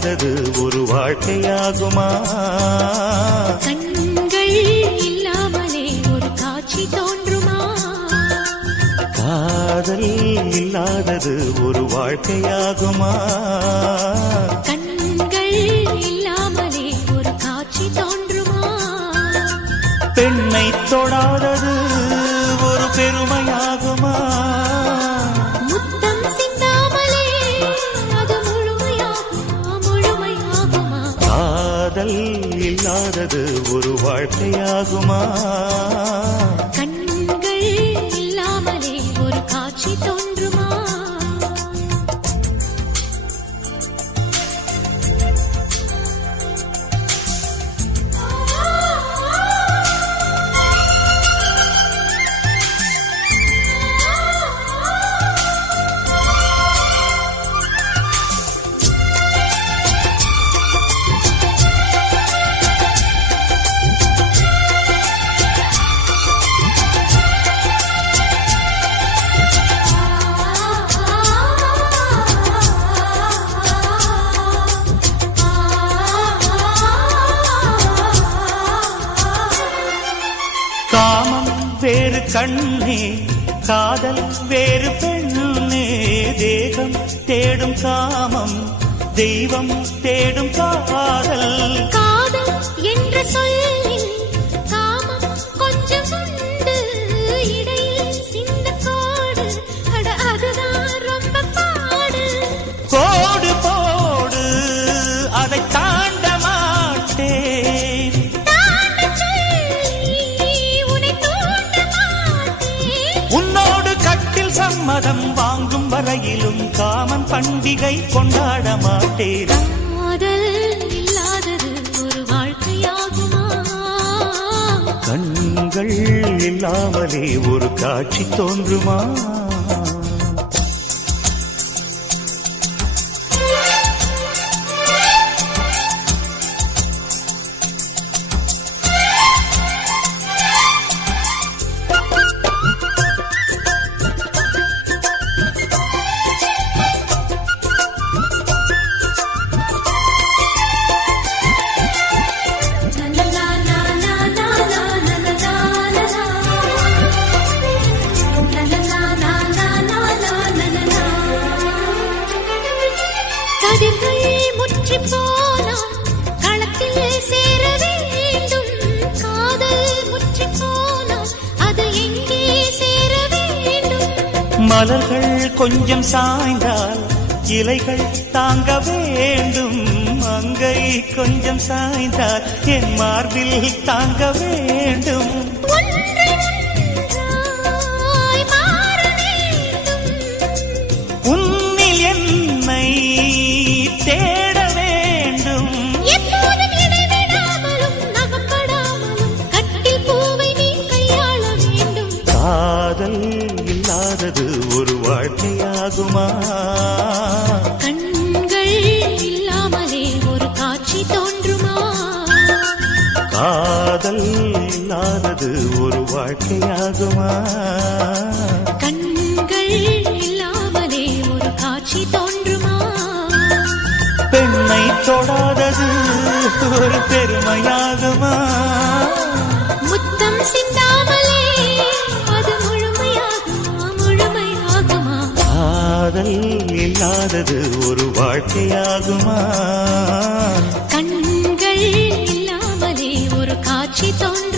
இல்லாதது ஒரு வாழ்க்கையாகுமா? கண்கள் இல்லாமலே ஒரு காட்சி தோன்றுமா? காதல் இல்லாதது ஒரு வாழ்க்கையாகுமா? கண்கள் இல்லாமலே ஒரு காட்சி தோன்றுமா? பெண்ணை தொடாதது ஒரு பெருமையாகுமா? முத்தம் சிந்தாமலே அது முழுமையாகுமா? காதல் இல்லாதது ஒரு வாழ்க்கையாகுமா? கண்கள் இல்லாமலே ஒரு காட்சி தோன்றுமா? காமம் வேறு கண்ணே, காதல் வேறு பெண்ணே. தேகம் தேடும் காமம், தெய்வம் தேடும் காதல். காதல் என்ற சொல்லில் காமம் கொஞ்சம் உண்டு, இடையில் சிந்த கோடு, அட அதுதான் ரொம்ப பாடு. கோடு போடு, அதை தாண்ட மாட்டேன். உன்னோடு கட்டில் சம்மதம் வாங்கும் வரையிலும் காமன் பண்டிகை கொண்டாட மாட்டேன். காதல் இல்லாதது ஒரு வாழ்க்கையாகுமா? கண்கள் இல்லாமலே ஒரு காட்சி தோன்றுமா? கதிர்கள் முற்றி போனால் களத்தில் சேர வேண்டும். காதல் முற்றி போனால் அது எங்கே சேர வேண்டும்? மலர்கள் கொஞ்சம் சாய்ந்தால் இலைகள் தாங்க வேண்டும். மங்கை கொஞ்சம் சாய்ந்தால் என் மார்பில் தாங்க வேண்டும். உன்னில் என்னை தேட வேண்டும். எப்போதும் இடைவிடாமலும் நகப்படாமலும் கட்டில் பூவை நீ கையாள வேண்டும். காதல் இல்லாதது ஒரு வாழ்க்கையாகுமா? கண்கள் இல்லாமலே ஒரு காட்சி தோன்றுமா? காதல் இல்லாதது ஒரு வாழ்க்கையாகுமா? கண்கள் இல்லாமலே ஒரு காட்சி தோன்றுமா? பெண்ணை தொடாதது ஒரு பெருமையாகுமா? முத்தம் சிந்தாமலே அது முழுமையாகுமா? காதல் இல்லாதது ஒரு வாழ்க்கையாகுமா? கண்கள் இல்லாமலே ஒரு காட்சி தோன்றுமா?